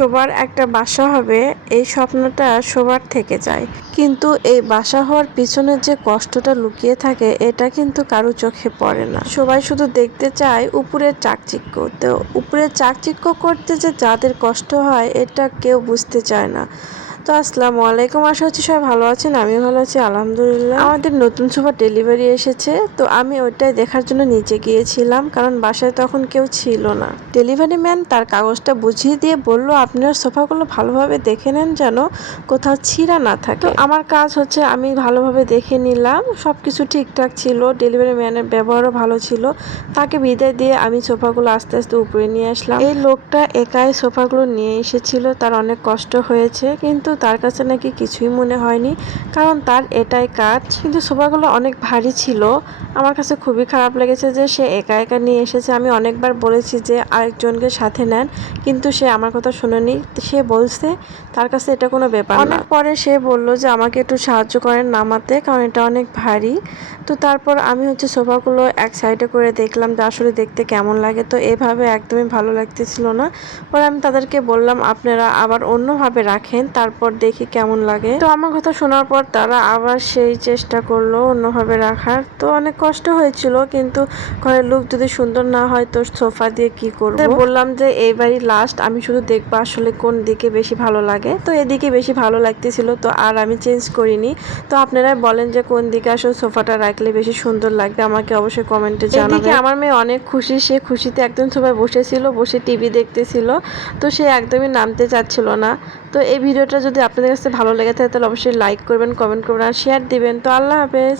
সবার একটা বাসা হবে, এই স্বপ্নটা সবার থেকে যায়। কিন্তু এই বাসা হওয়ার পিছনে যে কষ্টটা লুকিয়ে থাকে এটা কিন্তু কারো চোখে পড়ে না। সবাই শুধু দেখতে চায় উপরের চাকচিক্য, তো উপরের চাকচিক্য করতে যে যাদের কষ্ট হয় এটা কেউ বুঝতে চায় না। তো আসসালামু আলাইকুম, আশা হচ্ছে সবাই ভালো আছেন, আমিও ভালো আছি আলহামদুলিল্লাহ। আমাদের নতুন সোফা ডেলিভারি এসেছে, তো আমি ওইটাই দেখার জন্য নিচে গিয়েছিলাম, কারণ বাসায় তখন কেউ ছিল না। ডেলিভারি ম্যান তার কাগজটা বুঝিয়ে দিয়ে বলল, আপনার সোফাগুলো ভালোভাবে দেখে নেন যেন কোথাও ছিঁড়া না থাকে। তো আমার কাজ হচ্ছে আমি ভালোভাবে দেখে নিলাম, সবকিছু ঠিকঠাক ছিল। ডেলিভারি ম্যানের ব্যবহারও ভালো ছিল। তাকে বিদায় দিয়ে আমি সোফাগুলো আস্তে আস্তে উপরে নিয়ে আসলাম। এই লোকটা একাই সোফাগুলো নিয়ে এসেছিল, তার অনেক কষ্ট হয়েছে, কিন্তু তার কাছে নাকি কিছুই মনে হয়নি, কারণ তার এটাই কাজ। কিন্তু সোফাগুলো অনেক ভারী ছিল, আমার কাছে খুবই খারাপ লেগেছে যে সে একা একা নিয়ে এসেছে। আমি অনেকবার বলেছি যে আরেকজনকে সাথে নেন, কিন্তু সে আমার কথা শুনেনি। সে বলছে তার কাছে এটা কোনো ব্যাপার না। অনেক পরে সে বলল যে আমাকে একটু সাহায্য করেন নামাতে, কারণ এটা অনেক ভারী। তো তারপর আমি হচ্ছে সোফাগুলো এক সাইডে করে দেখলাম যে আসলে দেখতে কেমন লাগে। তো এভাবে একদমই ভালো লাগতেছিল না। পরে আমি তাদেরকে বললাম আপনারা আবার অন্যভাবে রাখেন, তারপর দেখি কেমন লাগে। তো আমার কথা শোনার পর তারা আবার সেই চেষ্টা করলো অন্যভাবে রাখার। তো অনেক কষ্ট হয়েছিল, কিন্তু ঘরের লোক যদি সুন্দর না হয় তো সোফা দিয়ে কি করবো। বললাম যে এইবারই লাস্ট, আমি শুধু দেখবো আসলে কোন দিকে বেশি ভালো লাগে। তো এদিকে বেশি ভালো লাগতেছিল, তো আর আমি চেঞ্জ করিনি। তো আপনারা বলেন যে কোন দিকে আসলে সোফাটা রাখলে বেশি সুন্দর লাগবে, আমাকে অবশ্যই কমেন্টে জানাবেন। এদিকে আমার মেয়ে অনেক খুশি, সে খুশিতে একদম সোফায় বসেছিল, বসে টিভি দেখতেছিল। তো সে একদমই নামতে চাচ্ছিল না। তো এই ভিডিওটা যদি আপনাদের কাছে ভালো লেগে থাকে তাহলে অবশ্যই লাইক করবেন, কমেন্ট করবেন আর শেয়ার দিবেন। তো আল্লাহ হাফেজ।